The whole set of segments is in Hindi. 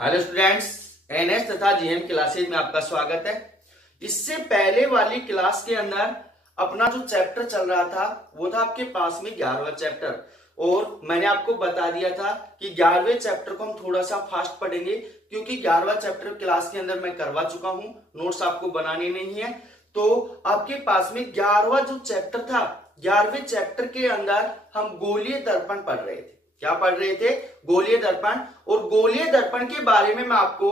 हेलो स्टूडेंट्स, एनएस तथा जीएम क्लासेज में आपका स्वागत है। इससे पहले वाली क्लास के अंदर अपना जो चैप्टर चल रहा था वो था आपके पास में 11वां चैप्टर, और मैंने आपको बता दिया था कि 11वें चैप्टर को हम थोड़ा सा फास्ट पढ़ेंगे क्योंकि 11वां चैप्टर क्लास के अंदर मैं करवा चुका हूं, नोट्स आपको बनाने नहीं है। तो आपके पास में 11वां जो चैप्टर था, 11वें चैप्टर के अंदर हम गोलीय दर्पण पढ़ रहे थे। क्या पढ़ रहे थे? गोलीय दर्पण। और गोलीय दर्पण के बारे में मैं आपको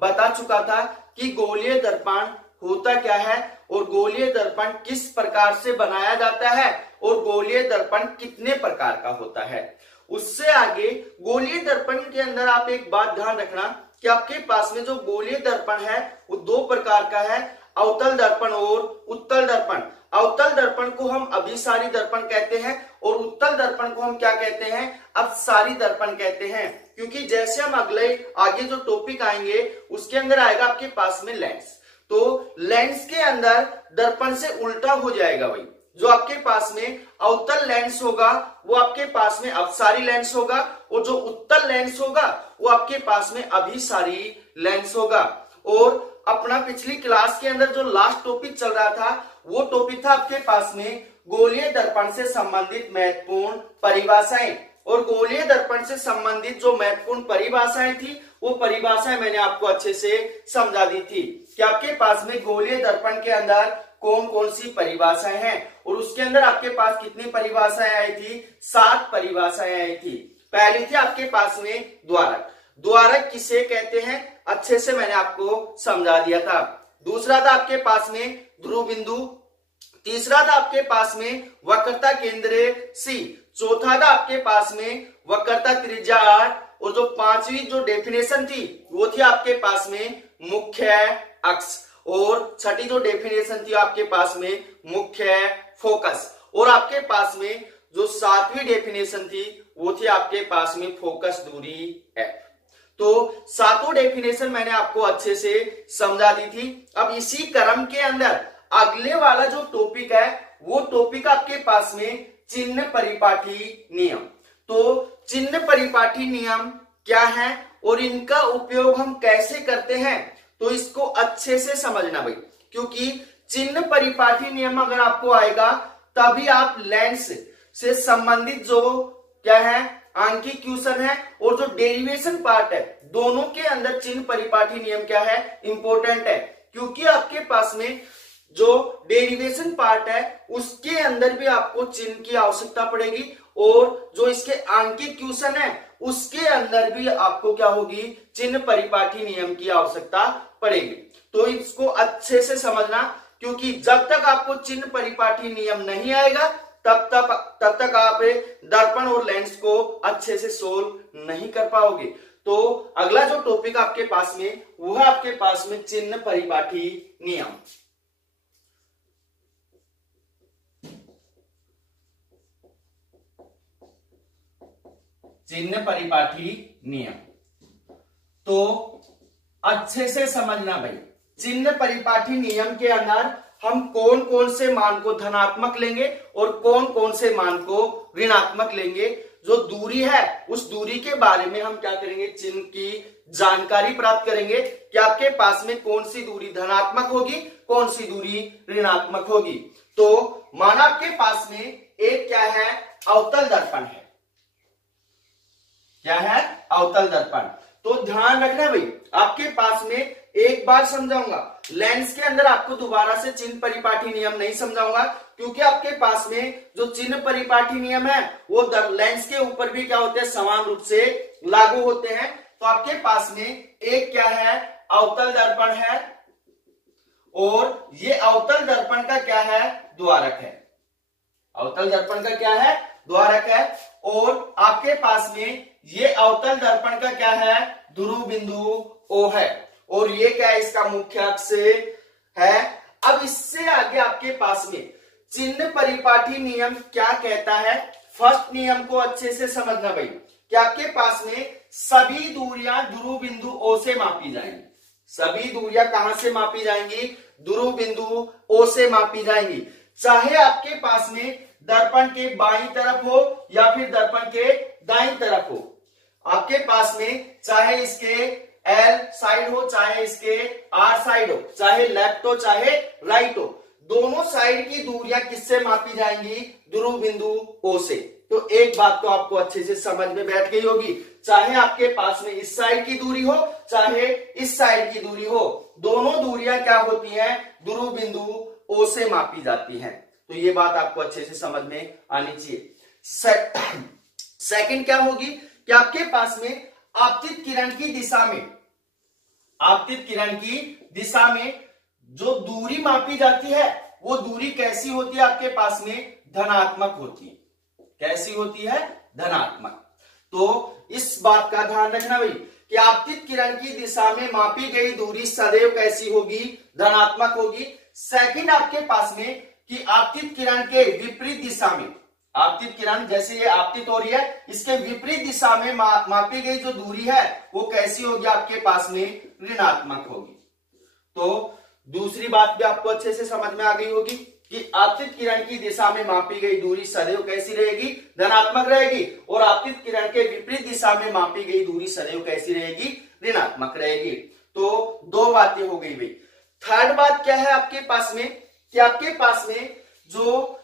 बता चुका था कि गोलीय दर्पण होता क्या है और गोलीय दर्पण किस प्रकार से बनाया जाता है और गोलीय दर्पण कितने प्रकार का होता है। उससे आगे गोलीय दर्पण के अंदर आप एक बात ध्यान रखना कि आपके पास में जो गोलीय दर्पण है वो दो प्रकार का है, अवतल दर्पण और उत्तल दर्पण। अवतल दर्पण को हम अभिसारी दर्पण कहते हैं और उत्तल दर्पण को हम क्या कहते हैं? अपसारी दर्पण कहते हैं। क्योंकि जैसे हम आगे जो टॉपिक आएंगे उसके अंदर आएगा आपके पास में लेंस, तो लेंस के अंदर दर्पण से उल्टा हो जाएगा भाई। जो आपके पास में अवतल लेंस होगा वो आपके पास में अपसारी लेंस होगा और जो उत्तल लेंस होगा वो आपके पास में अभिसारी लेंस होगा। और अपना पिछली क्लास के अंदर जो लास्ट टॉपिक चल रहा था वो टॉपिक था आपके पास में गोलीय दर्पण से संबंधित महत्वपूर्ण परिभाषाएं। और गोलीय दर्पण से संबंधित जो महत्वपूर्ण परिभाषाएं थी वो परिभाषाएं मैंने आपको अच्छे से समझा दी थी कि आपके पास में गोलीय दर्पण के अंदर कौन कौन सी परिभाषाएं हैं। और उसके अंदर आपके पास कितनी परिभाषाएं आई थी? 7 परिभाषाएं आई थी। पहली थी आपके पास में द्वारक। द्वारक किसे कहते हैं अच्छे से मैंने आपको समझा दिया था। दूसरा था आपके पास में ध्रुव बिंदु। तीसरा था आपके पास में वक्रता केंद्र C। चौथा था आपके पास में वक्रता त्रिज्या R। और जो पांचवी जो डेफिनेशन थी वो थी आपके पास में मुख्य अक्ष। और छठी जो डेफिनेशन थी आपके पास में मुख्य फोकस। और आपके पास में जो 7वीं डेफिनेशन थी वो थी आपके पास में फोकस दूरी F। तो 7 डेफिनेशन मैंने आपको अच्छे से समझा दी थी। अब इसी क्रम के अंदर अगले वाला जो टॉपिक है वो टॉपिक आपके पास में चिन्ह परिपाटी नियम। तो चिन्ह परिपाटी नियम क्या है और इनका उपयोग हम कैसे करते हैं, तो इसको अच्छे से समझना भाई। क्योंकि चिन्ह परिपाटी नियम अगर आपको आएगा तभी आप लेंस से संबंधित जो क्या है आंकी क्वेश्चन है और जो डेरिवेशन पार्ट है दोनों के अंदर चिन्ह परिपाटी नियम क्या है? इंपॉर्टेंट है। क्योंकि आपके पास में जो डेरिवेशन पार्ट है उसके अंदर भी आपको चिन्ह की आवश्यकता पड़ेगी और जो इसके आंकिक क्वेश्चन है उसके अंदर भी आपको क्या होगी? चिन्ह परिपाटी नियम की आवश्यकता पड़ेगी। तो इसको अच्छे से समझना, क्योंकि जब तक आपको चिन्ह परिपाटी नियम नहीं आएगा तब तक आप दर्पण और लेंस को अच्छे से सोल्व नहीं कर पाओगे। तो अगला जो टॉपिक आपके पास में वो है आपके पास में चिन्ह परिपाटी नियम। चिन्ह परिपाटी नियम तो अच्छे से समझना भाई। चिन्ह परिपाटी नियम के अंदर हम कौन कौन से मान को धनात्मक लेंगे और कौन कौन से मान को ऋणात्मक लेंगे। जो दूरी है उस दूरी के बारे में हम क्या करेंगे? चिन्ह की जानकारी प्राप्त करेंगे कि आपके पास में कौन सी दूरी धनात्मक होगी, कौन सी दूरी ऋणात्मक होगी। तो माना आपके पास में एक क्या है? अवतल दर्पण है। क्या है? अवतल दर्पण। तो ध्यान रखना भाई, आपके पास में एक बार समझाऊंगा, लेंस के अंदर आपको दोबारा से चिन्ह परिपाटी नियम नहीं समझाऊंगा, क्योंकि आपके पास में जो चिन्ह परिपाटी नियम है वो लेंस के ऊपर भी क्या होते हैं? समान रूप से लागू होते हैं। तो आपके पास में एक क्या है? अवतल दर्पण है और ये अवतल दर्पण का क्या है? द्वारक है। अवतल दर्पण का क्या है? द्वारक है। और आपके पास में ये अवतल दर्पण का क्या है? ध्रुव बिंदु O है और ये क्या है? इसका मुख्य अक्ष है। अब इससे आगे आपके पास में चिन्ह परिपाटी नियम क्या कहता है? फर्स्ट नियम को अच्छे से समझना भाई कि आपके पास में सभी दूरियां ध्रुव बिंदु O से मापी जाएंगी। सभी दूरियां कहां से मापी जाएंगी? ध्रुव बिंदु O से मापी जाएंगी। चाहे आपके पास में दर्पण के बाईं तरफ हो या फिर दर्पण के दाईं तरफ हो, आपके पास में चाहे इसके एल साइड हो, चाहे इसके आर साइड हो, चाहे लेफ्ट हो चाहे राइट हो, दोनों साइड की दूरियां किससे मापी जाएंगी? ध्रुव बिंदु ओ से। तो एक बात तो आपको अच्छे से समझ में बैठ गई होगी, चाहे आपके पास में इस साइड की दूरी हो चाहे इस साइड की दूरी हो, दोनों दूरियां क्या होती हैं? ध्रुव बिंदु ओ से मापी जाती हैं। तो ये बात आपको अच्छे से समझ में आनी चाहिए। सेकंड क्या होगी कि आपके पास में आपतित किरण की दिशा में, आपतित किरण की दिशा में जो दूरी मापी जाती है वो दूरी कैसी होती है? आपके पास में धनात्मक होती है। कैसी होती है? धनात्मक। तो इस बात का ध्यान रखना भाई कि आपतित किरण की दिशा में मापी गई दूरी सदैव कैसी होगी? धनात्मक होगी। सेकंड आपके पास में कि आपतित किरण के विपरीत दिशा में, आपतित किरण जैसे ये आपतित हो रही है, इसके विपरीत दिशा में मापी गई जो दूरी है वो कैसी होगी? आपके पास में ऋणात्मक होगी। तो दूसरी बात भी आपको अच्छे से समझ में आ गई होगी कि आपतित किरण की दिशा में मापी गई दूरी सदैव कैसी रहेगी? धनात्मक रहेगी। और आपतित किरण के विपरीत दिशा में मापी गई दूरी सदैव कैसी रहेगी? ऋणात्मक रहेगी। तो दो बातें हो गई भाई। थर्ड बात क्या है आपके पास में कि आपके पास में जो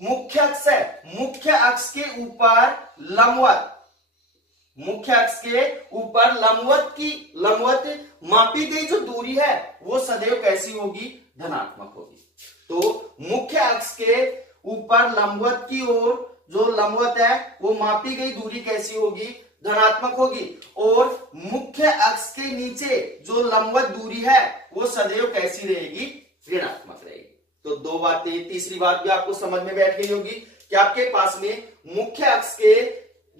मुख्य अक्ष है, मुख्य अक्ष के ऊपर लंबवत, मुख्य अक्ष के ऊपर लंबवत मापी गई जो दूरी है वो सदैव कैसी होगी? धनात्मक होगी। तो मुख्य अक्ष के ऊपर लंबवत की ओर जो लंबवत है वो मापी गई दूरी कैसी होगी? धनात्मक होगी। और मुख्य अक्ष के नीचे जो लंबवत दूरी है वो सदैव कैसी रहेगी? ऋणात्मक रहेगी। तो दो बातें, तीसरी बात भी आपको समझ में बैठ गई होगी कि आपके पास में मुख्य अक्ष के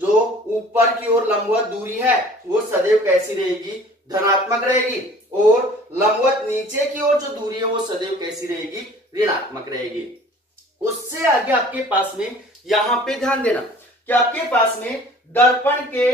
जो ऊपर की ओर लंबवत दूरी है वो सदैव कैसी रहेगी? धनात्मक रहेगी। और लंबवत नीचे की ओर जो दूरी है वो सदैव कैसी रहेगी? ऋणात्मक रहेगी। उससे आगे आपके पास में यहां पे ध्यान देना कि आपके पास में दर्पण के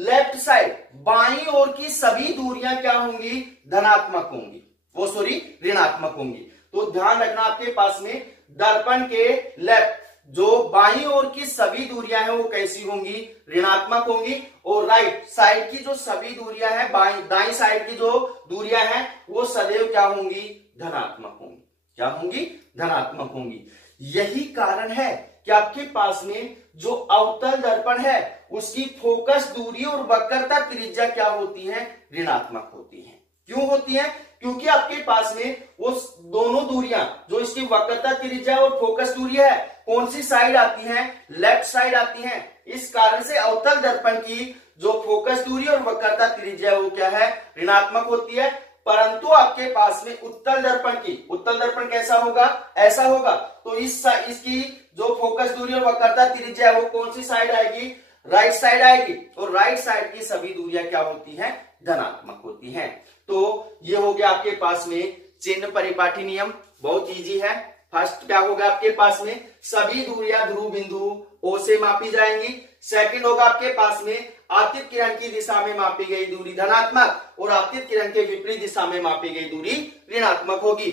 लेफ्ट साइड बाईं ओर की सभी दूरियां क्या होंगी? धनात्मक होंगी, वो सॉरी ऋणात्मक होंगी। तो ध्यान रखना आपके पास में दर्पण के लेफ्ट जो बाईं ओर की सभी दूरियां हैं वो कैसी होंगी? ऋणात्मक होंगी। और राइट साइड की जो सभी दूरियां हैं, दाईं साइड की जो दूरियां हैं वो सदैव क्या होंगी? धनात्मक होंगी। क्या होंगी? धनात्मक होंगी। यही कारण है कि आपके पास में जो अवतल दर्पण है उसकी फोकस दूरी और वक्रता त्रिज्या क्या होती है? ऋणात्मक होती है। क्यों होती है? क्योंकि आपके पास में वो दोनों दूरियां जो इसकी वक्रता त्रिज्या और फोकस दूरी है कौन सी साइड आती हैं? लेफ्ट साइड आती हैं। इस कारण से अवतल दर्पण की जो फोकस दूरी और वक्रता त्रिज्या वो क्या है? ऋणात्मक होती है। परंतु आपके पास में उत्तल दर्पण कैसा होगा? ऐसा होगा। तो इसकी जो फोकस दूरी और वक्रता त्रिज्या है वो कौन सी साइड आएगी? राइट साइड आएगी। और राइट साइड की सभी दूरियां क्या होती हैं? धनात्मक होती हैं। तो ये हो गया आपके पास में चिन्ह परिपाटी नियम, बहुत इजी है। फर्स्ट क्या होगा आपके पास में? सभी दूरियां ध्रुव बिंदु ओ से मापी जाएंगी। सेकंड होगा आपके पास में आपतित किरण की दिशा में मापी गई दूरी धनात्मक और आपतित किरण के विपरीत दिशा में मापी गई दूरी ऋणात्मक होगी।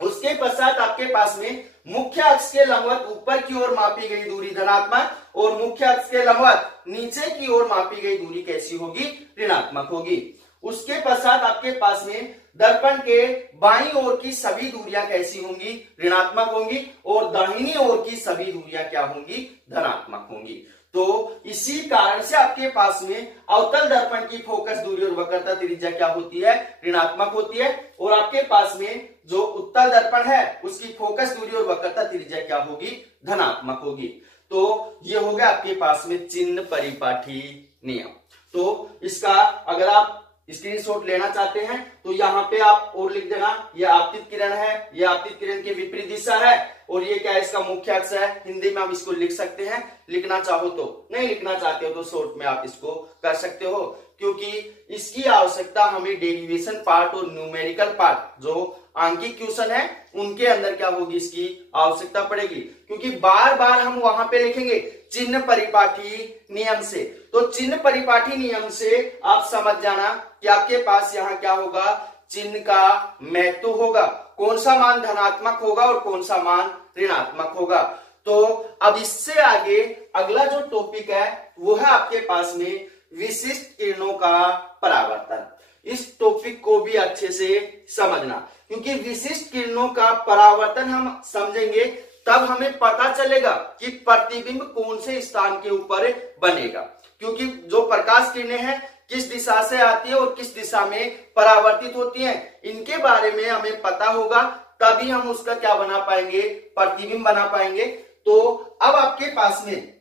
उसके पश्चात आपके पास में मुख्य अक्ष के लंबवत ऊपर की ओर मापी गई दूरी धनात्मक और मुख्य अक्ष के लंबवत नीचे की ओर मापी गई दूरी कैसी होगी? ऋणात्मक होगी। उसके पश्चात आपके पास में दर्पण के बाईं ओर की सभी दूरियां कैसी होंगी? ऋणात्मक होंगी। और दाहिनी ओर की सभी दूरियां क्या होंगी? धनात्मक होंगी। तो इसी कारण से आपके पास में अवतल दर्पण की फोकस दूरी और वक्रता त्रिज्या क्या होती है? ऋणात्मक होती है। और आपके पास में जो उत्तल दर्पण है उसकी फोकस दूरी और वक्रता त्रिज्या क्या होगी? धनात्मक होगी। तो ये हो गया आपके पास में चिन्ह परिपाठी नियम। तो इसका अगर आप स्क्रीनशॉट लेना चाहते हैं तो यहाँ पे आप और लिख देना, ये आपतित किरण है, ये आपतित किरण की विपरीत दिशा है और ये क्या है? इसका मुख्य अक्ष है। हिंदी में आप इसको लिख सकते हैं, लिखना चाहो तो। नहीं लिखना चाहते हो तो शॉर्ट में आप इसको कर सकते हो, क्योंकि इसकी आवश्यकता हमें डेरिवेशन पार्ट और न्यूमेरिकल पार्ट जो आंकिक क्वेश्चन है उनके अंदर क्या होगी? इसकी आवश्यकता पड़ेगी, क्योंकि बार बार हम वहां पे लिखेंगे चिन्ह परिपाठी नियम से। तो चिन्ह परिपाठी नियम से आप समझ जाना कि आपके पास यहाँ क्या होगा? चिन्ह का महत्व होगा, कौन सा मान धनात्मक होगा और कौन सा मान ऋणात्मक होगा। तो अब इससे आगे अगला जो टॉपिक है वो है आपके पास में विशिष्ट किरणों का परावर्तन। इस टॉपिक को भी अच्छे से समझना, क्योंकि विशिष्ट किरणों का परावर्तन हम समझेंगे तब हमें पता चलेगा कि प्रतिबिंब कौन से स्थान के ऊपर बनेगा, क्योंकि जो प्रकाश किरणें हैं किस दिशा से आती है और किस दिशा में परावर्तित होती हैं, इनके बारे में हमें पता होगा, तभी हम उसका क्या बना पाएंगे, प्रतिबिंब बना पाएंगे। तो अब आपके पास में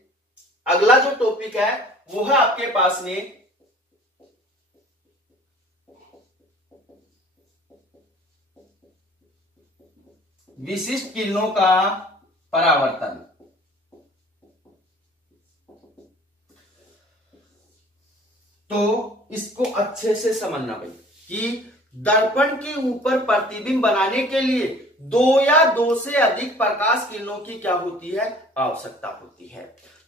अगला जो टॉपिक है वो है आपके पास में विशिष्ट किरणों का परावर्तन। तो इसको अच्छे से समझना भाई कि दर्पण के ऊपर प्रतिबिंब बनाने के लिए दो या दो से अधिक प्रकाश किरणों की क्या होती है, आवश्यकता होती है।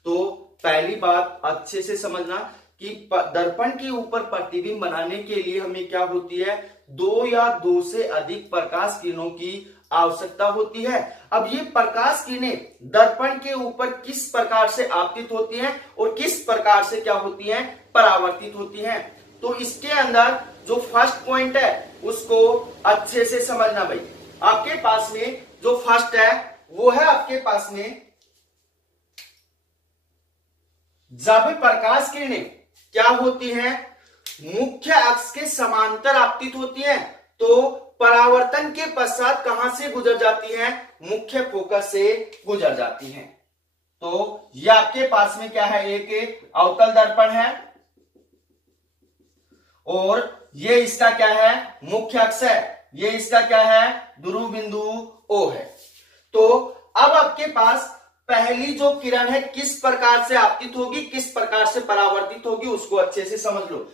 तो पहली बात अच्छे से समझना कि दर्पण के ऊपर प्रतिबिंब बनाने के लिए हमें क्या होती है, दो या दो से अधिक प्रकाश किरणों की आवश्यकता होती है। अब ये प्रकाश किरणें दर्पण के ऊपर किस प्रकार से आपतित होती हैं और किस प्रकार से क्या होती हैं, परावर्तित होती हैं। तो इसके अंदर जो फर्स्ट पॉइंट है उसको अच्छे से समझना भाई। आपके पास में जो फर्स्ट है वो है आपके पास में, जब प्रकाश किरणें क्या होती हैं, मुख्य अक्ष के समांतर आपतित होती हैं, तो परावर्तन के पश्चात कहां से गुजर जाती हैं, मुख्य फोकस से गुजर जाती हैं। तो ये आपके पास में क्या है, एक अवतल दर्पण है और ये इसका क्या है, मुख्य अक्ष है, ये इसका क्या है, ध्रुव बिंदु O है। तो अब आपके पास पहली जो किरण है किस प्रकार से आपतित होगी, किस प्रकार से परावर्तित होगी, उसको अच्छे से समझ लो।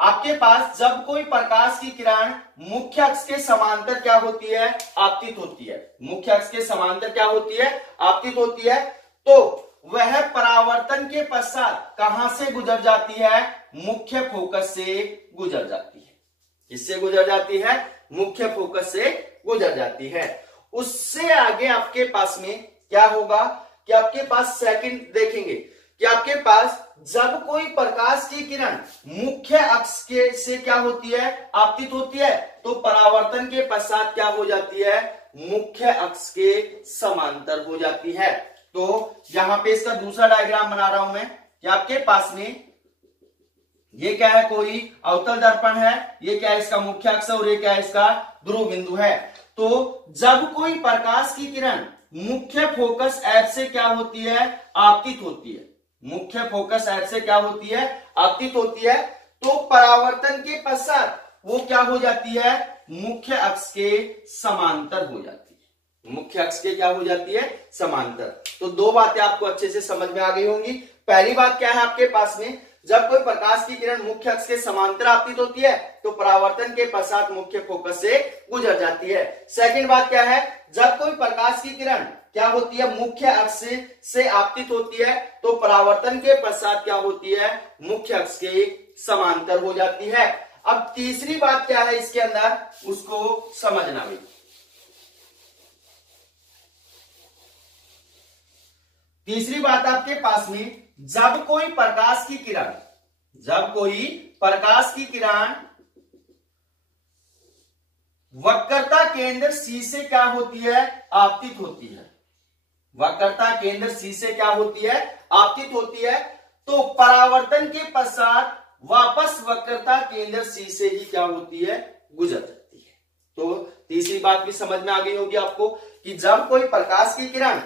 आपके पास जब कोई प्रकाश की किरण मुख्य अक्ष के समांतर क्या होती है, आपतित होती है, मुख्य अक्ष के समांतर क्या होती है, आपतित होती है, तो वह परावर्तन के पश्चात कहां से गुजर जाती है, मुख्य फोकस से गुजर जाती है। किससे गुजर जाती है, मुख्य फोकस से गुजर जाती है। उससे आगे आपके पास में क्या होगा कि आपके पास सेकंड देखेंगे कि आपके पास जब कोई प्रकाश की किरण मुख्य अक्ष के से क्या होती है, आपतित होती है, तो परावर्तन के पश्चात क्या हो जाती है, मुख्य अक्ष के समांतर हो जाती है। तो यहां पे इसका दूसरा डायग्राम बना रहा हूं मैं कि आपके पास में ये क्या है, कोई अवतल दर्पण है, ये क्या है, इसका मुख्य अक्ष और ये क्या है, इसका ध्रुव बिंदु है। तो जब कोई प्रकाश की किरण मुख्य फोकस एफ से क्या होती है, आपतित होती है, मुख्य फोकस एफ से क्या होती है, आपतित होती है, तो परावर्तन के पश्चात वो क्या हो जाती है, मुख्य अक्ष के समांतर हो जाती है, मुख्य अक्ष के क्या हो जाती है, समांतर। तो दो बातें आपको अच्छे से समझ में आ गई होंगी। पहली बात क्या है आपके पास में, जब कोई प्रकाश की किरण मुख्य अक्ष के समांतर आपतित होती है तो परावर्तन के पश्चात मुख्य फोकस से गुजर जाती है। सेकंड बात क्या है, जब कोई प्रकाश की किरण क्या होती है, मुख्य अक्ष से आपतित होती है तो परावर्तन के पश्चात क्या होती है, मुख्य अक्ष के समांतर हो जाती है। अब तीसरी बात क्या है इसके अंदर, उसको समझना भी। तीसरी बात आपके पास में, जब कोई प्रकाश की किरण, जब कोई प्रकाश की किरण वक्रता केंद्र C से क्या होती है, आपतित होती है, वक्रता केंद्र C से क्या होती है, आपतित होती है, तो परावर्तन के पश्चात वापस वक्रता केंद्र C से ही क्या होती है, गुजर जाती है। तो तीसरी बात भी समझ में आ गई होगी आपको कि जब कोई प्रकाश की किरण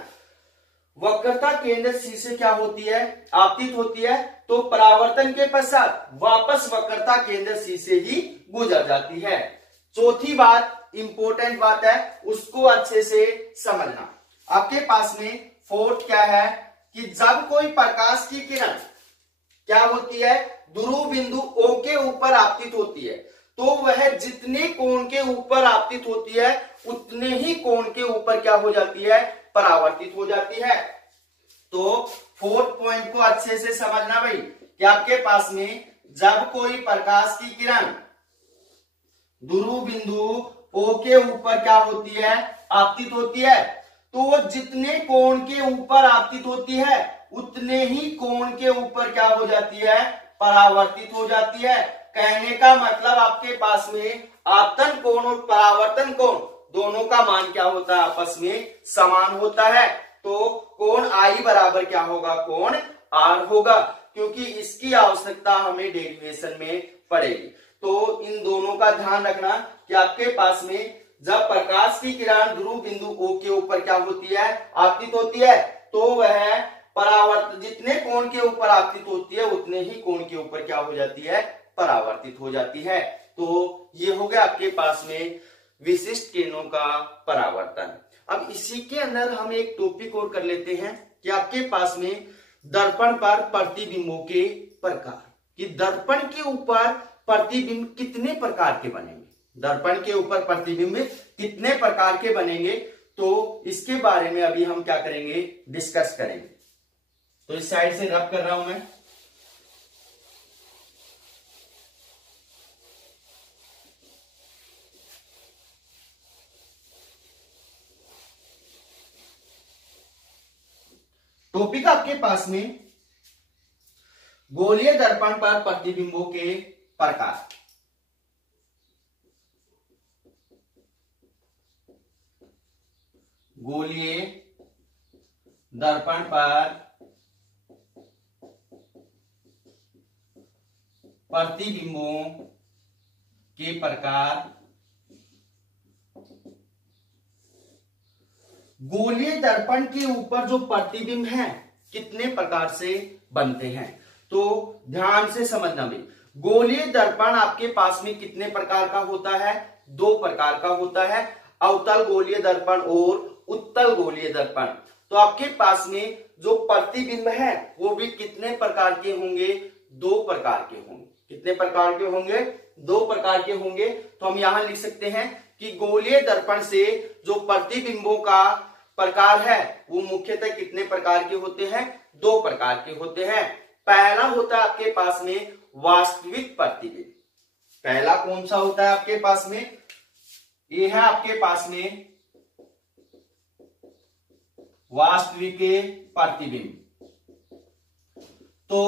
वक्रता केंद्र C से क्या होती है, आपतित होती है, तो परावर्तन के पश्चात वापस वक्रता केंद्र C से ही गुजर जाती है। चौथी बात, इंपॉर्टेंट बात है, उसको अच्छे से समझना। आपके पास में फोर्थ क्या है कि जब कोई प्रकाश की किरण क्या होती है, ध्रुव बिंदु O के ऊपर आपतित होती है, तो वह जितने कोण के ऊपर आपतित होती है उतने ही कोण के ऊपर क्या हो जाती है, परावर्तित हो जाती है। तो फोर्थ पॉइंट को अच्छे से समझना भाई कि आपके पास में जब कोई प्रकाश की किरण ध्रुव बिंदु O के ऊपर क्या होती है, आपतित होती है, तो वो जितने कोण के ऊपर आपतित होती है उतने ही कोण के ऊपर क्या हो जाती है, परावर्तित हो जाती है। कहने का मतलब आपके पास में आपतन कोण और परावर्तन कोण दोनों का मान क्या होता है, आपस में समान होता है। तो कोण आई बराबर क्या होगा, कोण आर होगा, क्योंकि इसकी आवश्यकता हमें डेरिवेशन में पड़ेगी। तो इन दोनों का ध्यान रखना कि आपके पास में जब प्रकाश की किरण ध्रुव बिंदु O के ऊपर क्या होती है, आपतित होती है, तो वह परावर्तित, जितने कोण के ऊपर आपतित होती है उतने ही कोण के ऊपर क्या हो जाती है, परावर्तित हो जाती है। तो ये हो गया आपके पास में विशिष्ट किरणों का परावर्तन। अब इसी के अंदर हम एक टॉपिक और कर लेते हैं कि आपके पास में दर्पण पर प्रतिबिंबों के प्रकार, कि दर्पण के ऊपर प्रतिबिंब कितने प्रकार के बनेंगे, दर्पण के ऊपर प्रतिबिंब कितने प्रकार के बनेंगे, तो इसके बारे में अभी हम क्या करेंगे, डिस्कस करेंगे। तो इस साइड से रब कर रहा हूं मैं। टॉपिक आपके पास में गोलीय दर्पण पर प्रतिबिंबों के प्रकार। गोलीय दर्पण पर प्रतिबिंबों के प्रकार। गोलीय दर्पण के ऊपर जो प्रतिबिंब हैं कितने प्रकार से बनते हैं, तो ध्यान से समझना भी। गोलीय दर्पण आपके पास में कितने प्रकार का होता है, दो प्रकार का होता है, अवतल गोलीय दर्पण और उत्तल गोलीय दर्पण। तो आपके पास में जो प्रतिबिंब है वो भी कितने प्रकार के होंगे, दो प्रकार के होंगे। कितने प्रकार के होंगे, दो प्रकार के होंगे। तो हम यहां लिख सकते हैं कि गोलीय दर्पण से जो प्रतिबिंबों का प्रकार है वो मुख्यतः कितने प्रकार के होते हैं, दो प्रकार के होते हैं। पहला होता है आपके पास में वास्तविक प्रतिबिंब। पहला कौन सा होता है आपके पास में, ये है आपके पास में वास्तविक प्रतिबिंब। तो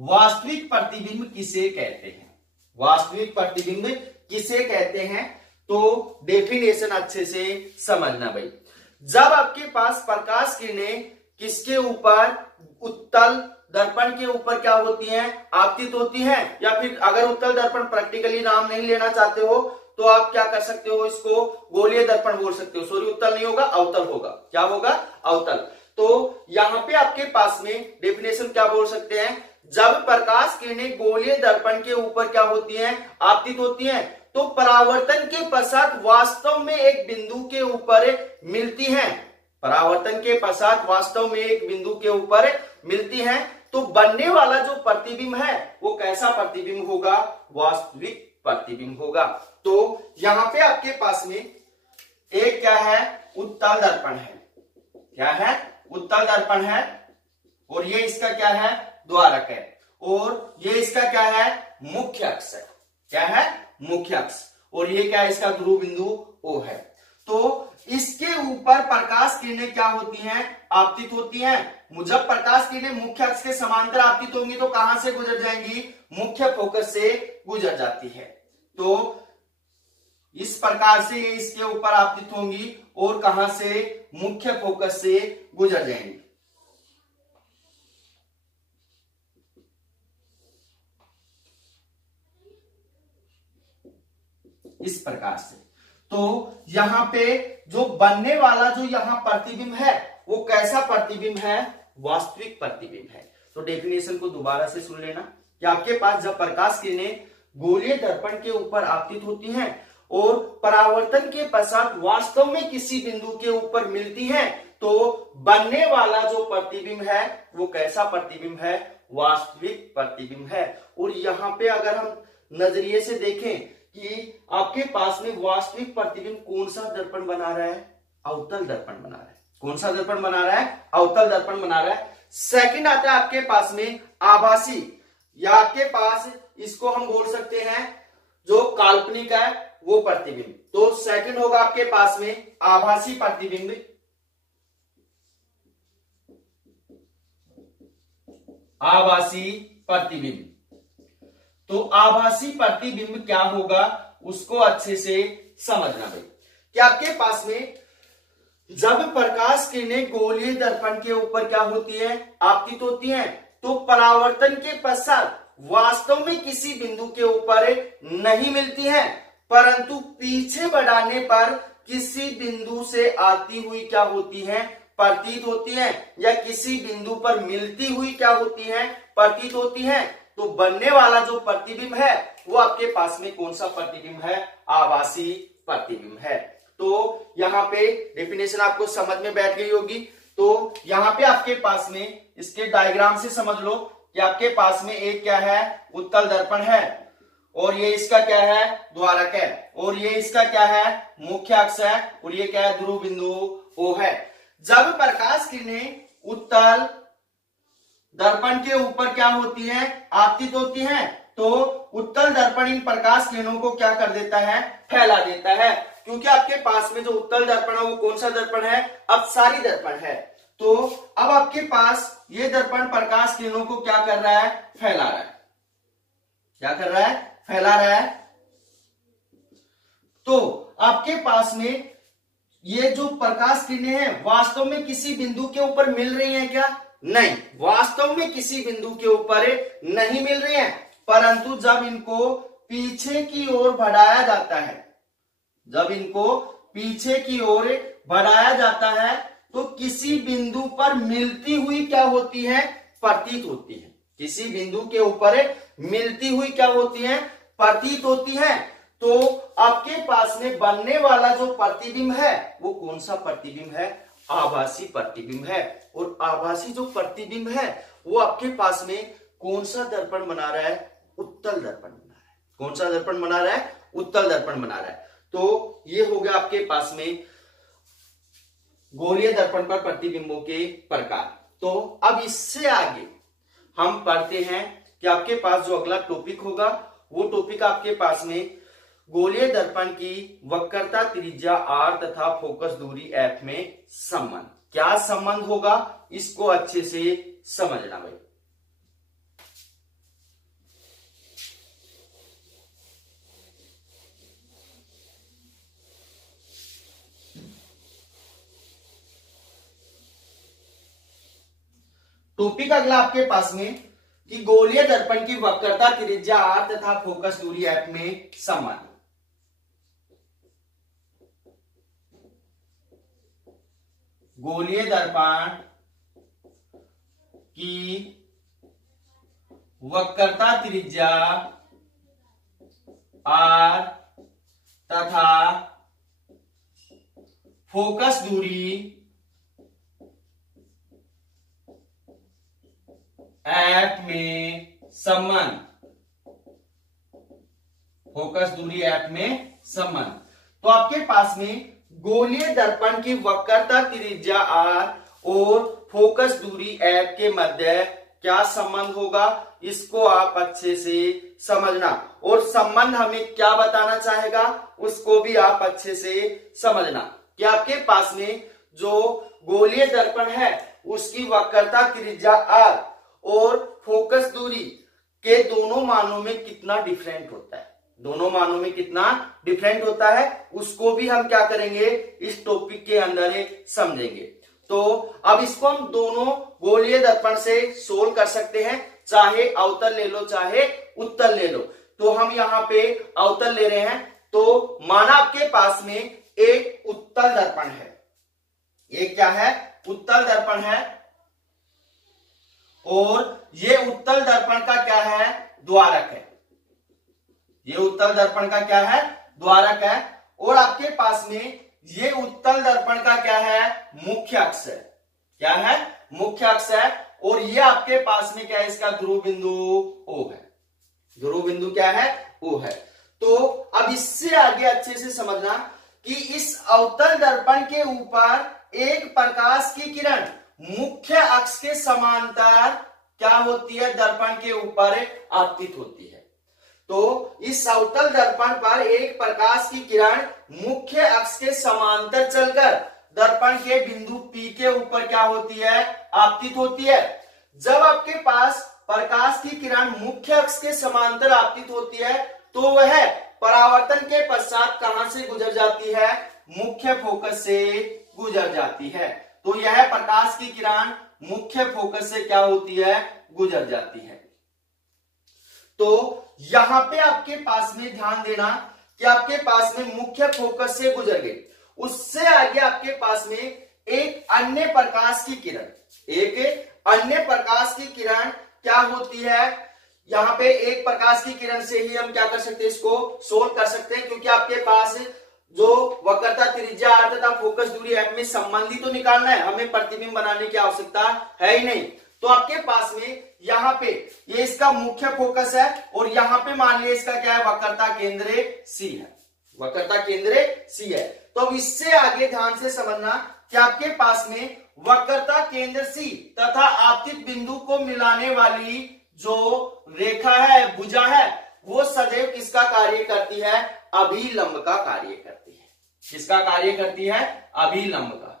वास्तविक प्रतिबिंब किसे कहते हैं, वास्तविक प्रतिबिंब किसे कहते हैं, तो डेफिनेशन अच्छे से समझना भाई। जब आपके पास प्रकाश किरणें किसके ऊपर, उत्तल दर्पण के ऊपर क्या होती हैं, आपतित होती हैं, या फिर अगर उत्तल दर्पण प्रैक्टिकली नाम नहीं लेना चाहते हो तो आप क्या कर सकते हो, इसको गोलीय दर्पण बोल सकते हो। सॉरी, उत्तल नहीं होगा, अवतल होगा। क्या होगा, अवतल। तो यहां पे आपके पास में डेफिनेशन क्या बोल सकते हैं, जब प्रकाश किरणें गोलीय दर्पण के ऊपर क्या होती हैं, आपतित होती हैं, तो परावर्तन के पश्चात वास्तव में एक बिंदु के ऊपर मिलती हैं। परावर्तन के पश्चात वास्तव में एक बिंदु के ऊपर मिलती हैं, तो बनने वाला जो प्रतिबिंब है वो कैसा प्रतिबिंब होगा, वास्तविक प्रतिबिंब होगा। तो यहां पे आपके पास में एक क्या है, उत्तल दर्पण है। क्या है, उत्तल दर्पण है, और ये इसका क्या है, द्वारक है, और ये इसका क्या है, मुख्य अक्ष है। क्या है, मुख्य अक्ष, और ये क्या है, इसका ध्रुव बिंदु O है। तो इसके ऊपर प्रकाश किरणें क्या होती हैं, आपतित होती हैं। जब प्रकाश किरणें मुख्य अक्ष के समांतर आपतित होंगी तो कहां से गुजर जाएंगी, मुख्य फोकस से गुजर जाती है। तो इस प्रकार से ये इसके ऊपर आपतित होंगी और कहां से, मुख्य फोकस से गुजर जाएंगी। इस प्रकार से। तो यहां पे जो बनने वाला जो यहां प्रतिबिंब है वो कैसा प्रतिबिंब है, वास्तविक प्रतिबिंब है। तो डेफिनेशन को दोबारा से सुन लेना कि आपके पास जब प्रकाश किरणें गोलीय दर्पण के ऊपर आपतित होती हैं और परावर्तन के पश्चात वास्तव में किसी बिंदु के ऊपर मिलती हैं, तो बनने वाला जो प्रतिबिंब है वो कैसा प्रतिबिंब है, वास्तविक प्रतिबिंब है। और यहां पे अगर हम नजरिए से देखें कि आपके पास में वास्तविक प्रतिबिंब कौन सा दर्पण बना रहा है, अवतल दर्पण बना रहा है। कौन सा दर्पण बना रहा है, अवतल दर्पण बना रहा है। सेकंड आता है आपके पास में आभासी, या आपके पास इसको हम बोल सकते हैं जो काल्पनिक है वो प्रतिबिंब। तो सेकंड होगा आपके पास में आभासी प्रतिबिंब। आभासी प्रतिबिंब, तो आभासी प्रतिबिंब क्या होगा उसको अच्छे से समझना भाई। कि आपके पास में जब प्रकाश किरणें गोलीय दर्पण के ऊपर क्या होती है, आपतित होती हैं, तो परावर्तन के पश्चात वास्तव में किसी बिंदु के ऊपर नहीं मिलती हैं, परंतु पीछे बढ़ाने पर किसी बिंदु से आती हुई क्या होती हैं, प्रतीत होती हैं, या किसी बिंदु पर मिलती हुई क्या होती हैं, प्रतीत होती हैं। तो बनने वाला जो प्रतिबिंब है वो आपके पास में कौन सा प्रतिबिंब है, आभासी प्रतिबिंब है। तो यहाँ पे डेफिनेशन आपको समझ में बैठ गई होगी। तो यहाँ पे आपके पास में इसके डायग्राम से समझ लो कि आपके पास में एक क्या है, उत्तल दर्पण है, और ये इसका क्या है, द्वारक है, और ये इसका क्या है, मुख्य अक्ष है, और ये क्या है, ध्रुव बिंदु O है। जब प्रकाश किरणें उत्तल दर्पण के ऊपर क्या होती है, आपतित होती हैं, तो उत्तल दर्पण इन प्रकाश किरणों को क्या कर देता है, फैला देता है। क्योंकि आपके पास में जो उत्तल दर्पण है वो कौन सा दर्पण है, अपसारी दर्पण है। तो अब आपके पास ये दर्पण प्रकाश किरणों को क्या कर रहा है, फैला रहा है। क्या कर रहा है, फैला रहा है। तो आपके पास में ये जो प्रकाश किरणें हैं वास्तव में किसी बिंदु के ऊपर मिल रही हैं क्या, नहीं, वास्तव में किसी बिंदु के ऊपर नहीं मिल रही हैं, परंतु जब इनको पीछे की ओर बढ़ाया जाता है, जब इनको पीछे की ओर बढ़ाया जाता है तो किसी बिंदु पर मिलती हुई क्या होती है, प्रतीत होती है। किसी बिंदु के ऊपर मिलती हुई क्या होती है, प्रतीत होती है। तो आपके पास में बनने वाला जो प्रतिबिंब है वो कौन सा प्रतिबिंब है, आभासी प्रतिबिंब है। और आभासी जो प्रतिबिंब है वो आपके पास में कौन सा दर्पण बना रहा है, उत्तल दर्पण बना रहा है। कौन सा दर्पण बना रहा है, उत्तल दर्पण बना रहा है। तो ये हो गया आपके पास में गोलीय दर्पण पर प्रतिबिंबों के प्रकार। तो अब इससे आगे हम पढ़ते हैं कि आपके पास जो अगला टॉपिक होगा वो टॉपिक आपके पास में गोलीय दर्पण की वक्रता त्रिज्या r तथा फोकस दूरी f में संबंध। क्या संबंध होगा इसको अच्छे से समझना भाई। टॉपिक अगला आपके पास में कि गोलीय दर्पण की वक्रता त्रिज्या r तथा फोकस दूरी f में संबंध। गोलीय दर्पण की वक्रता त्रिज्या r तथा फोकस दूरी f में संबंध। फोकस दूरी f में संबंध। तो आपके पास में गोलीय दर्पण की वक्रता त्रिज्या r और फोकस दूरी f के मध्य क्या संबंध होगा इसको आप अच्छे से समझना, और संबंध हमें क्या बताना चाहेगा उसको भी आप अच्छे से समझना। कि आपके पास में जो गोलीय दर्पण है उसकी वक्रता त्रिज्या r और फोकस दूरी के दोनों मानों में कितना डिफरेंट होता है, दोनों मानों में कितना डिफरेंट होता है उसको भी हम क्या करेंगे इस टॉपिक के अंदर समझेंगे। तो अब इसको हम दोनों गोलीय दर्पण से सोल्व कर सकते हैं, चाहे अवतल ले लो चाहे उत्तल ले लो। तो हम यहाँ पे अवतल ले रहे हैं। तो माना आपके पास में एक उत्तल दर्पण है, ये क्या है, उत्तल दर्पण है, और ये उत्तल दर्पण का क्या है, द्वारक है। ये उत्तल दर्पण का क्या है, द्वारक है। और आपके पास में ये उत्तल दर्पण का क्या है, मुख्य अक्ष है। क्या है, मुख्य अक्ष है। और ये आपके पास में क्या है, इसका ध्रुव बिंदु O है। ध्रुव बिंदु क्या है, O है। तो अब इससे आगे अच्छे से समझना कि इस अवतल दर्पण के ऊपर एक प्रकाश की किरण मुख्य अक्ष के समांतर क्या होती है, दर्पण के ऊपर आपतित होती है। तो इस अवतल दर्पण पर एक प्रकाश की किरण मुख्य अक्ष के समांतर चलकर दर्पण के बिंदु P के ऊपर क्या होती है, आपतित होती है। जब आपके पास प्रकाश की किरण मुख्य अक्ष के समांतर आपतित होती है तो वह परावर्तन के पश्चात कहां से गुजर जाती है? मुख्य फोकस से गुजर जाती है। तो यह प्रकाश की किरण मुख्य फोकस से क्या होती है? गुजर जाती है। तो यहां पे आपके पास में ध्यान देना कि आपके पास में मुख्य फोकस से गुजर गई, उससे आगे आपके पास में एक अन्य प्रकाश की किरण, एक अन्य प्रकाश की किरण क्या होती है? यहां पे एक प्रकाश की किरण से ही हम क्या कर सकते हैं, इसको सोल्व कर सकते हैं, क्योंकि आपके पास जो वक्रता, त्रिज्या, आर्क तथा फोकस दूरी है में संबंधी तो निकालना है, हमें प्रतिबिंब बनाने की आवश्यकता है ही नहीं। तो आपके पास में यहाँ पे ये इसका मुख्य फोकस है और यहाँ पे मान लिया इसका क्या है? वक्रता केंद्र सी है, वक्रता केंद्र सी है। तो अब इससे आगे ध्यान से समझना कि आपके पास में वक्रता केंद्र सी तथा आपतित बिंदु को मिलाने वाली जो रेखा है, भुजा है, वो सदैव किसका कार्य करती है? अभिलंब का कार्य करती है। किसका कार्य करती है? अभिलंब का।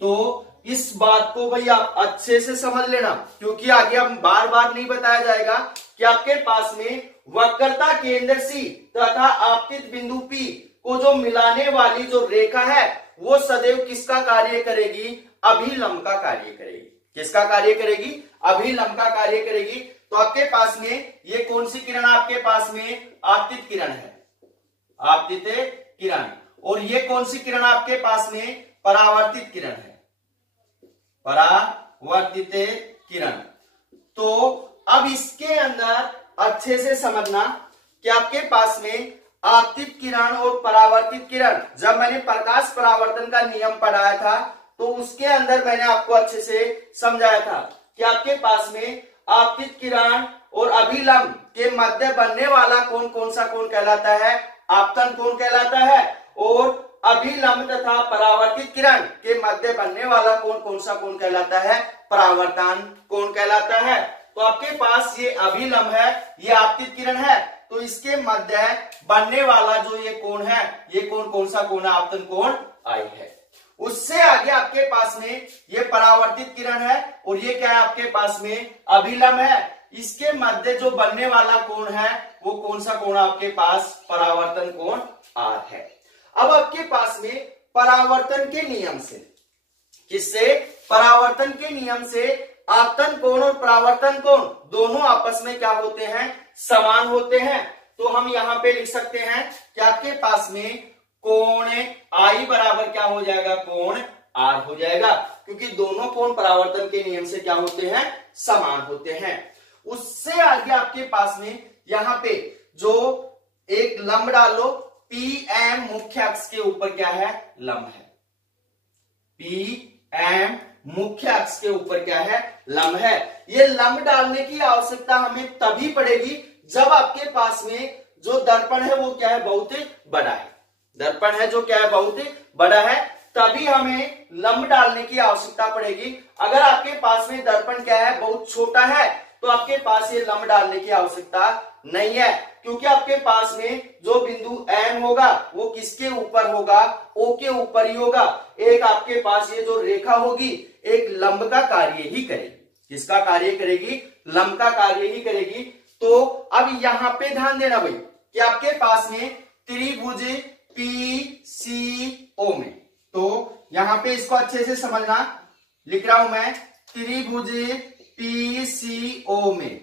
तो इस बात को भाई आप अच्छे से समझ लेना, क्योंकि आगे हम बार बार नहीं बताया जाएगा कि आपके पास में वक्रता केंद्र सी तथा आपतित बिंदु पी को जो मिलाने वाली जो रेखा है वो सदैव किसका कार्य करेगी? अभिलंब का कार्य करेगी। किसका कार्य करेगी? अभिलंब का कार्य करेगी। तो आपके पास में ये कौन सी किरण आपके पास में? आपतित किरण है, आपतित किरण। और ये कौन सी किरण आपके पास में? परावर्तित किरण है, परावर्तित किरण। तो अब इसके अंदर अच्छे से समझना कि आपके पास में आपतित किरण और परावर्तित किरण, जब मैंने प्रकाश परावर्तन का नियम पढ़ाया था तो उसके अंदर मैंने आपको अच्छे से समझाया था कि आपके पास में आपतित किरण और अभिलंब के मध्य बनने वाला कोण कौन सा कोण कहलाता है? आपतन कोण कहलाता है। और अभिलंब तथा परावर्तित किरण के मध्य बनने वाला कोण कौन सा कोण कहलाता है? परावर्तन कोण कहलाता है। तो आपके पास ये अभिलंब है, ये आपतित किरण है, तो इसके मध्य बनने वाला जो ये कोण है, ये कोण कौन सा कोण है? आपतन कोण आई है। उससे आगे आपके पास में ये परावर्तित किरण है और ये क्या है? आपके पास में अभिलंब है। इसके मध्य जो बनने वाला कोण है वो कौन सा कोण आपके पास? परावर्तन कोण आर है। अब आपके पास में परावर्तन के नियम से, किससे? परावर्तन के नियम से आपतन कोण और परावर्तन कोण दोनों आपस में क्या होते हैं? समान होते हैं। तो हम यहां पे लिख सकते हैं कि आपके पास में कोण आई बराबर क्या हो जाएगा? कोण आर हो जाएगा, क्योंकि दोनों कोण परावर्तन के नियम से क्या होते हैं? समान होते हैं। उससे आगे आपके पास में यहां पे जो एक लंब डालो, पी एम मुख्य अक्ष के ऊपर क्या है? लंब है। पी एम मुख्य अक्ष के ऊपर क्या है? लंब है। ये लंब डालने की आवश्यकता हमें तभी पड़ेगी जब आपके पास में जो दर्पण है वो क्या है? बहुत बड़ा है। दर्पण है जो क्या है? बहुत बड़ा है, तभी हमें लंब डालने की आवश्यकता पड़ेगी। अगर आपके पास में दर्पण क्या है? बहुत छोटा है, तो आपके पास ये लंब डालने की आवश्यकता नहीं है, क्योंकि आपके पास में जो बिंदु एम होगा वो किसके ऊपर होगा? ओ के ऊपर ही होगा। एक आपके पास ये जो रेखा होगी एक लंब का कार्य ही करेगी। किसका कार्य करेगी? लंब का कार्य ही करेगी। तो अब यहां पे ध्यान देना भाई कि आपके पास में त्रिभुज PCO में, तो यहां पे इसको अच्छे से समझना, लिख रहा हूं मैं त्रिभुज PCO में,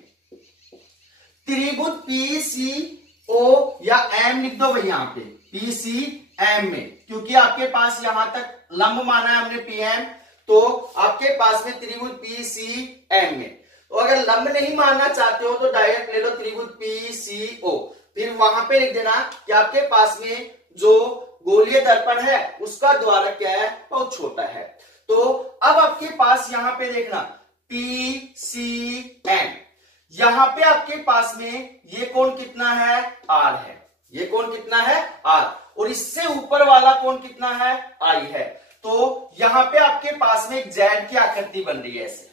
त्रिभुज PCO या M लिख दो भाई यहां पे PCM में, क्योंकि आपके पास यहां तक लंब माना है हमने PM, तो आपके पास में त्रिभुज PCM में। तो अगर लंब नहीं मानना चाहते हो तो डायरेक्ट ले लो त्रिभुज PCO, फिर वहां पे लिख देना कि आपके पास में जो गोलीय दर्पण है उसका द्वारक क्या है? बहुत छोटा है। तो अब आपके पास यहां पे देखना PCM, यहां पे आपके पास में ये कोण कितना है? R है। ये कोण कितना है? R। और इससे ऊपर वाला कोण कितना है? I है। तो यहां पे आपके पास में एक Z की आकृति बन रही है ऐसे,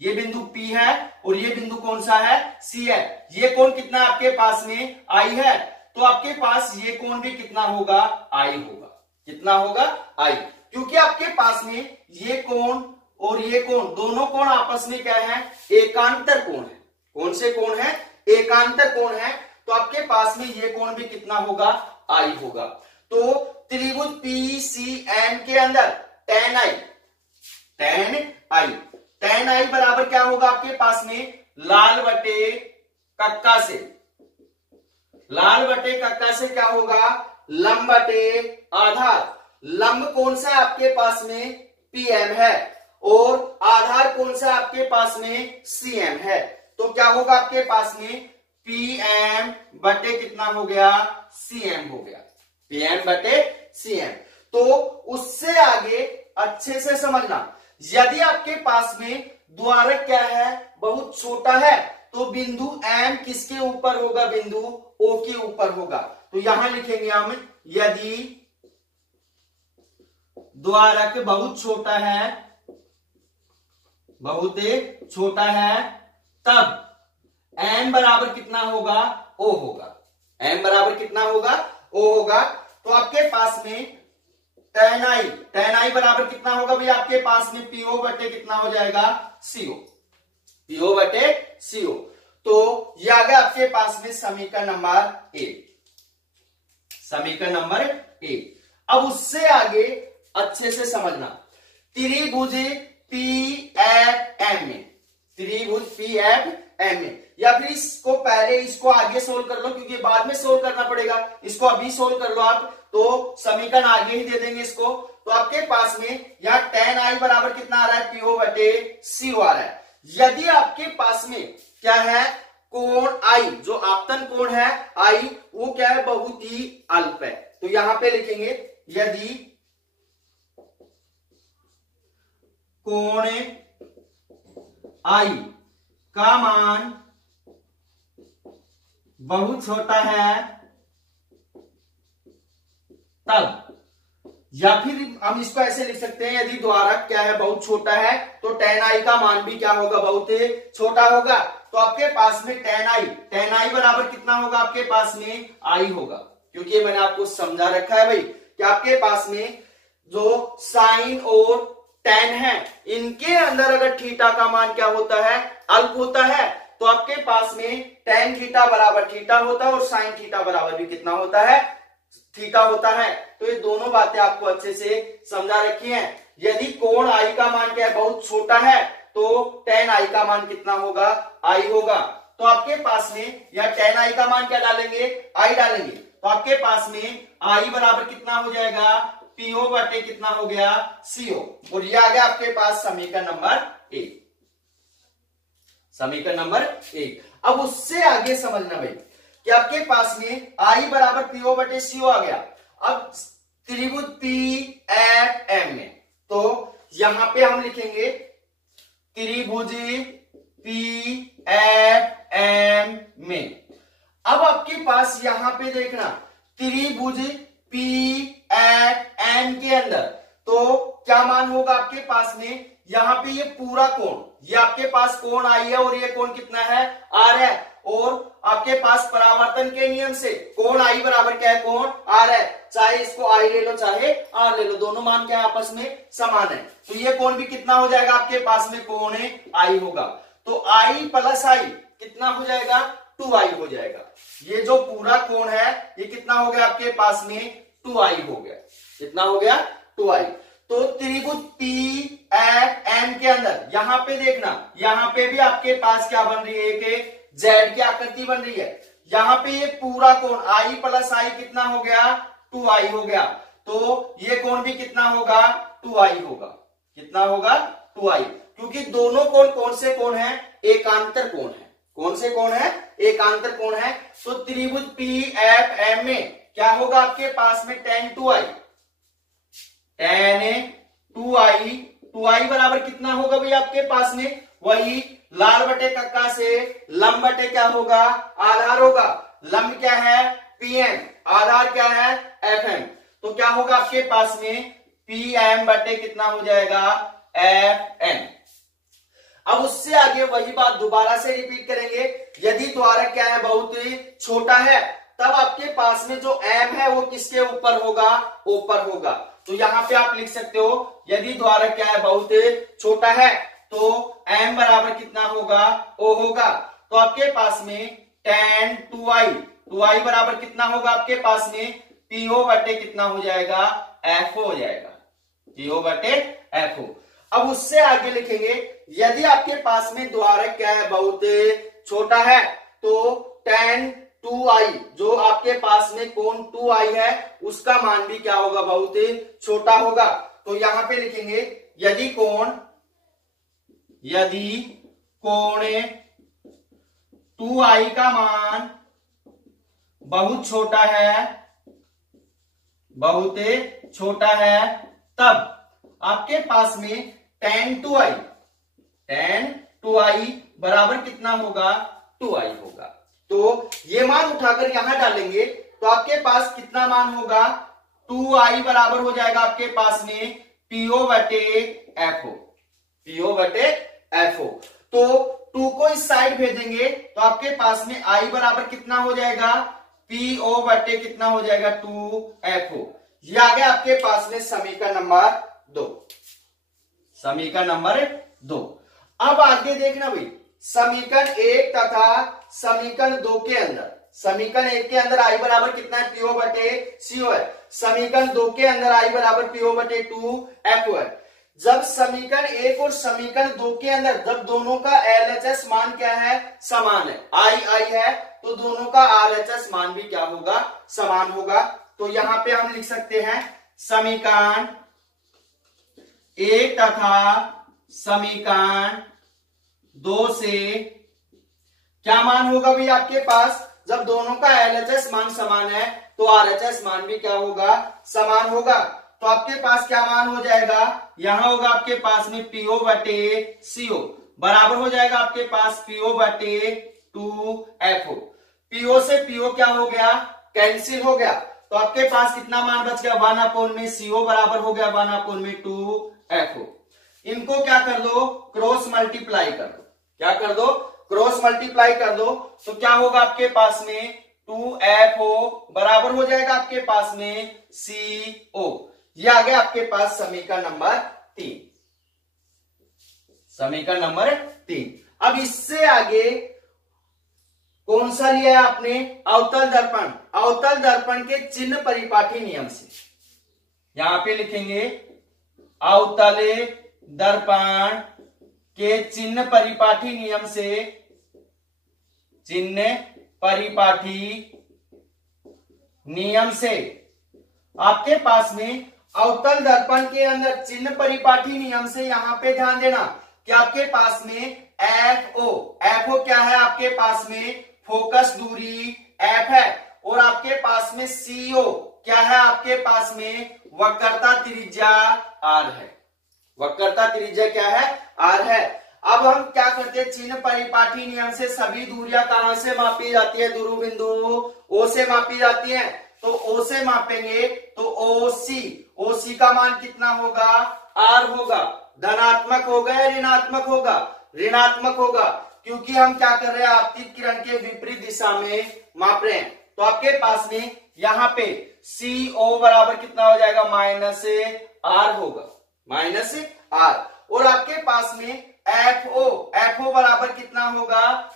ये बिंदु P है और ये बिंदु कौन सा है? C है। ये कोण कितना आपके पास में? I है। तो आपके पास ये कोण भी कितना होगा? I होगा। कितना होगा? I, क्योंकि आपके पास में ये कोण और ये कोण, दोनों कोण आपस में क्या है, एकांतर कोण है। कौन से कोण है, एकांतर कोण है। तो आपके पास में ये कोण भी कितना होगा, आई होगा। तो त्रिभुज PCM के अंदर tan i बराबर क्या होगा आपके पास में, लाल बटे कक्का से क्या होगा, लंब बटे आधार। लंब कौन सा आपके पास में, PM है, और आधार कौन सा आपके पास में, CM है। तो क्या होगा आपके पास में, PM बटे कितना हो गया, CM हो गया, PM बटे CM। तो उससे आगे अच्छे से समझना, यदि आपके पास में द्वारक क्या है, बहुत छोटा है, तो बिंदु M किसके ऊपर होगा, बिंदु O के ऊपर होगा। तो यहां लिखेंगे हम, यदि द्वारक बहुत छोटा है तब M बराबर कितना होगा, O होगा। M बराबर कितना होगा, O होगा। तो आपके पास में tan i बराबर कितना होगा भाई, आपके पास में PO बटे कितना हो जाएगा, CO, PO बटे CO। तो ये आ गया आपके पास में समीकरण नंबर 1, समीकरण नंबर 1। अब उससे आगे अच्छे से समझना, त्रिभुज PFM में, या फिर इसको पहले इसको आगे सोल्व कर लो, क्योंकि बाद में सोल्व करना पड़ेगा। इसको अभी सोल्व कर लो आप, तो समीकरण आगे ही दे देंगे इसको। तो आपके पास में यहाँ tan i बराबर कितना आ रहा है, PO बटे CO आ रहा है। यदि आपके पास में क्या है, कोण I, जो आपतन कोण है I, वो क्या है, बहुत ही अल्प है। तो यहां पे लिखेंगे, यदि कोण I का मान बहुत छोटा है तब, या फिर हम इसको ऐसे लिख सकते हैं, यदि द्वारक क्या है, बहुत छोटा है, तो tan i का मान भी क्या होगा, बहुत छोटा होगा। तो आपके पास में tan i बराबर कितना होगा, आपके पास में i होगा, क्योंकि मैंने आपको समझा रखा है भाई कि आपके पास में जो साइन और tan है, इनके अंदर अगर थीटा का मान क्या होता है, अल्प होता है, तो आपके पास में tan थीटा बराबर थीटा होता है, और साइन थीटा बराबर भी कितना होता है, थीटा होता है। तो ये दोनों बातें आपको अच्छे से समझा रखी हैं। यदि कोण I का मान क्या है, बहुत छोटा है, तो tan i का मान कितना होगा, I होगा। तो आपके पास में या tan i का मान क्या डालेंगे, I डालेंगे। तो आपके पास में I बराबर कितना हो जाएगा, PO बटे कितना हो गया, CO। और ये आ गया आपके पास समीकरण नंबर 1, समीकरण नंबर 1। अब उससे आगे समझना भाई कि आपके पास में I बराबर PO बटे CO आ गया। अब त्रिभुज PFM में, तो यहां पे हम लिखेंगे त्रिभुज PFM में। अब आपके पास यहां पे देखना, त्रिभुज PFM के अंदर तो क्या मान होगा आपके पास में, यहां पे ये पूरा कोण, ये आपके पास कोण I है, और ये कोण कितना है, R है। और आपके पास परावर्तन के नियम से कोण I बराबर क्या है, कोण R है। चाहे इसको I ले लो, चाहे R ले लो, दोनों मान क्या आपस में समान है। तो ये कोण भी कितना हो जाएगा, आपके पास में कोण I होगा। तो I प्लस I कितना हो जाएगा, 2I हो जाएगा। ये जो पूरा कोण है, ये कितना हो गया आपके पास में, 2I हो गया। कितना हो गया, 2I। तो त्रिभुज PFM के अंदर यहां पे देखना, यहां पे भी आपके पास क्या बन रही है, एक Z की आकृति बन रही है। यहां पे ये पूरा कोण I प्लस I कितना हो गया, 2I हो गया। तो ये कोण भी कितना होगा, 2I होगा। कितना होगा, 2I, क्योंकि दोनों कोण कौन से कोण है, एकांतर कोण है। कौन से कोण है, एकांतर कोण है। तो त्रिभुज PFM में क्या होगा आपके पास में, tan 2I, tan 2I बराबर कितना होगा भाई आपके पास में, वही लाल बटे कक्का से लंब बटे क्या होगा, आधार होगा। लंब क्या है, PM, आधार क्या है, FM। तो क्या होगा आपके पास में, PM बटे कितना हो जाएगा, FM। अब उससे आगे वही बात दोबारा से रिपीट करेंगे, यदि द्वारक क्या है, बहुत छोटा है, तब आपके पास में जो m है वो किसके ऊपर होगा, ऊपर होगा। तो यहाँ पे आप लिख सकते हो यदि द्वारक क्या है, बहुत छोटा है, तो m बराबर कितना होगा, o होगा। तो आपके पास में tan 2i बराबर कितना होगा आपके पास में, PO बटे कितना हो जाएगा, FO हो जाएगा, PO बटे FO। अब उससे आगे लिखेंगे यदि आपके पास में द्वारक क्या है, बहुत छोटा है, तो tan 2i जो आपके पास में कोण 2i है उसका मान भी क्या होगा, बहुत छोटा होगा। तो यहां पे लिखेंगे यदि कोण 2i का मान बहुत छोटा है, तब आपके पास में tan 2i बराबर कितना होगा, 2i होगा। तो ये मान उठाकर यहां डालेंगे तो आपके पास कितना मान होगा, 2i बराबर हो जाएगा आपके पास में PO बटे FO। तो 2 को इस साइड भेजेंगे तो आपके पास में i बराबर कितना हो जाएगा, PO बटे कितना हो जाएगा, 2FO। ये आ गया आपके पास में समीकरण नंबर 2। अब आगे देखना भाई, समीकरण 1 तथा समीकरण 2 के अंदर, समीकरण 1 के अंदर i बराबर कितना है, PO बटे CO है। समीकरण 2 के अंदर i बराबर PO बटे 2FO है। जब समीकरण 1 और समीकरण 2 के अंदर जब दोनों का LHS मान क्या है, समान है, i है, तो दोनों का RHS मान भी क्या होगा, समान होगा। तो यहां पे हम लिख सकते हैं समीकरण 1 तथा समीकरण 2 से क्या मान होगा भाई आपके पास, जब दोनों का LHS मान समान है तो RHS मान भी क्या होगा, समान होगा। तो आपके पास क्या मान हो जाएगा, यहां होगा आपके पास में PO बटे CO बराबर हो जाएगा आपके पास PO बटे 2FO। PO से PO क्या हो गया, कैंसिल हो गया। तो आपके पास कितना मान बच गया, 1/में CO बराबर हो गया 1/में 2FO। इनको क्या कर दो, क्रॉस मल्टीप्लाई कर दो। क्या कर दो, क्रॉस मल्टीप्लाई कर दो। तो क्या होगा आपके पास में 2FO बराबर हो जाएगा आपके पास में CO। ये आ गया आपके पास समीकरण नंबर 3। अब इससे आगे कौन सा लिया है आपने, अवतल दर्पण के चिन्ह परिपाठी नियम से। यहां पे लिखेंगे अवतल दर्पण के चिन्ह परिपाठी नियम से आपके पास में अवतल दर्पण के अंदर चिन्ह परिपाठी नियम से यहां पे ध्यान देना कि आपके पास में FO क्या है, आपके पास में फोकस दूरी F है, और आपके पास में CO क्या है, आपके पास में वक्रता त्रिज्या R है। वक्रता त्रिज्या क्या है, R है। अब हम क्या करते हैं, चिन्ह परिपाठी नियम से सभी दूरियां कहां से मापी जाती है, ध्रुव बिंदु O से मापी जाती है। तो O से मापेंगे तो OC का मान कितना होगा, R होगा। धनात्मक होगा या ऋणात्मक होगा, ऋणात्मक होगा, क्योंकि हम क्या कर रहे हैं, आपतित किरण के विपरीत दिशा में माप रहे हैं। तो आपके पास में यहां पे CO बराबर कितना हो जाएगा, -R होगा, -R। और आपके पास में FO बराबर कितना होगा,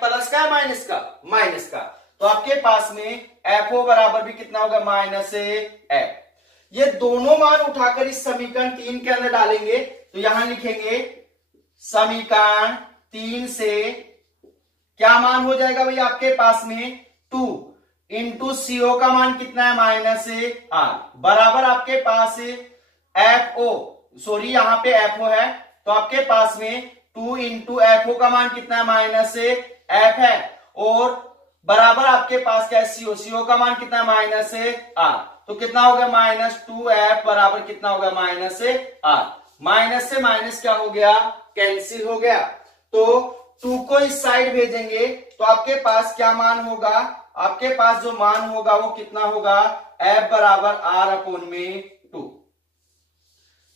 प्लस का माइनस का। तो आपके पास में FO बराबर भी कितना होगा, -F। ये दोनों मान उठाकर इस समीकरण 3 के अंदर डालेंगे तो यहां लिखेंगे समीकरण 3 से क्या मान हो जाएगा भाई आपके पास में 2 इंटू CO का मान कितना है, -R बराबर आपके पास यहां पे FO है, तो आपके पास में 2 इंटू FO का मान कितना है, -F है, और बराबर आपके पास क्या है, CO का मान कितना है, -R। तो कितना हो गया, -2F बराबर कितना होगा, -R। माइनस से माइनस क्या हो गया, कैंसिल हो गया। तो 2 को इस साइड भेजेंगे तो आपके पास क्या मान होगा, आपके पास जो मान होगा वो कितना होगा, F बराबर R/2।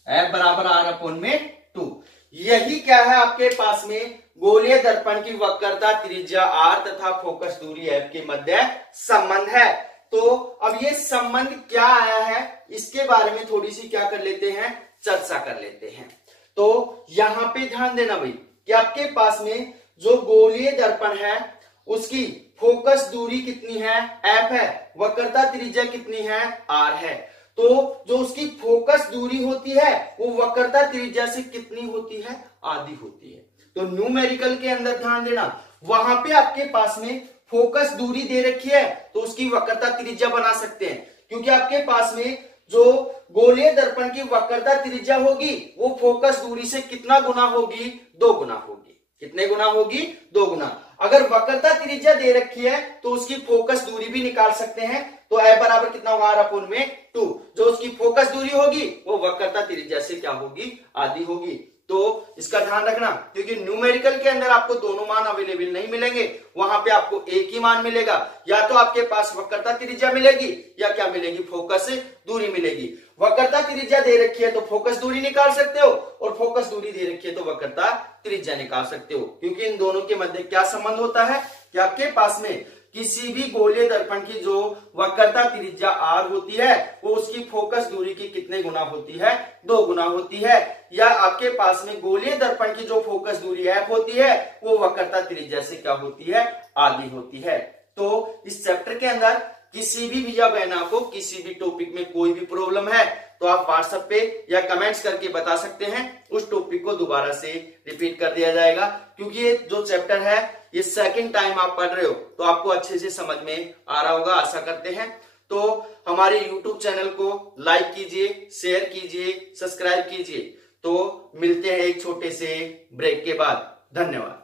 F बराबर R/2। यही क्या है आपके पास में गोलीय दर्पण की वक्रता त्रिज्या r तथा फोकस दूरी f के मध्य संबंध है। तो अब ये संबंध क्या आया है इसके बारे में थोड़ी सी क्या कर लेते हैं, चर्चा कर लेते हैं। तो यहां पे ध्यान देना भाई कि आपके पास में जो गोलीय दर्पण है उसकी फोकस दूरी कितनी है, f है, वक्रता त्रिज्या कितनी है, r है। तो जो उसकी फोकस दूरी होती है वो वक्रता त्रिज्या से कितनी होती है, आधी होती है। तो न्यूमेरिकल के अंदर ध्यान देना, वहां पे आपके पास में फोकस दूरी दे रखी है तो उसकी वक्रता त्रिज्या बना सकते हैं, क्योंकि आपके पास में जो गोलीय दर्पण की वक्रता त्रिज्या होगी वो फोकस दूरी से कितना गुना होगी, 2 गुना होगी। कितने गुना होगी, 2 गुना। अगर वक्रता त्रिज्या दे रखी है तो उसकी फोकस दूरी भी निकाल सकते हैं। तो f बराबर कितना होगा, r/2। जो उसकी फोकस दूरी होगी वो वक्रता त्रिज्या से क्या होगी, आधी होगी। तो इसका ध्यान रखना, क्योंकि न्यूमेरिकल के अंदर आपको दोनों मान अवेलेबल नहीं मिलेंगे, वहां पे आपको एक ही मान मिलेगा। या तो आपके पास वक्रता त्रिज्या मिलेगी या क्या मिलेगी, फोकस दूरी मिलेगी। वक्रता त्रिज्या दे रखी है तो फोकस दूरी निकाल सकते हो, और फोकस दूरी दे रखी है तो वक्रता त्रिज्या निकाल सकते हो, क्योंकि इन दोनों के मध्य क्या संबंध होता है कि आपके पास में किसी भी गोलीय दर्पण की जो वक्रता त्रिज्या r होती है वो उसकी फोकस दूरी की कितने गुना होती है, 2 गुना होती है। या आपके पास में गोलीय दर्पण की जो फोकस दूरी f होती है वो वक्रता त्रिज्या से क्या होती है, आधी होती है। तो इस चैप्टर के अंदर किसी भी भैया बहना को किसी भी टॉपिक में कोई भी प्रॉब्लम है तो आप व्हाट्सएप पे या कमेंट्स करके बता सकते हैं, उस टॉपिक को दोबारा से रिपीट कर दिया जाएगा। क्योंकि ये जो चैप्टर है ये सेकंड टाइम आप पढ़ रहे हो तो आपको अच्छे से समझ में आ रहा होगा, आशा करते हैं। तो हमारे YouTube चैनल को लाइक कीजिए, शेयर कीजिए, सब्सक्राइब कीजिए। तो मिलते हैं एक छोटे से ब्रेक के बाद। धन्यवाद।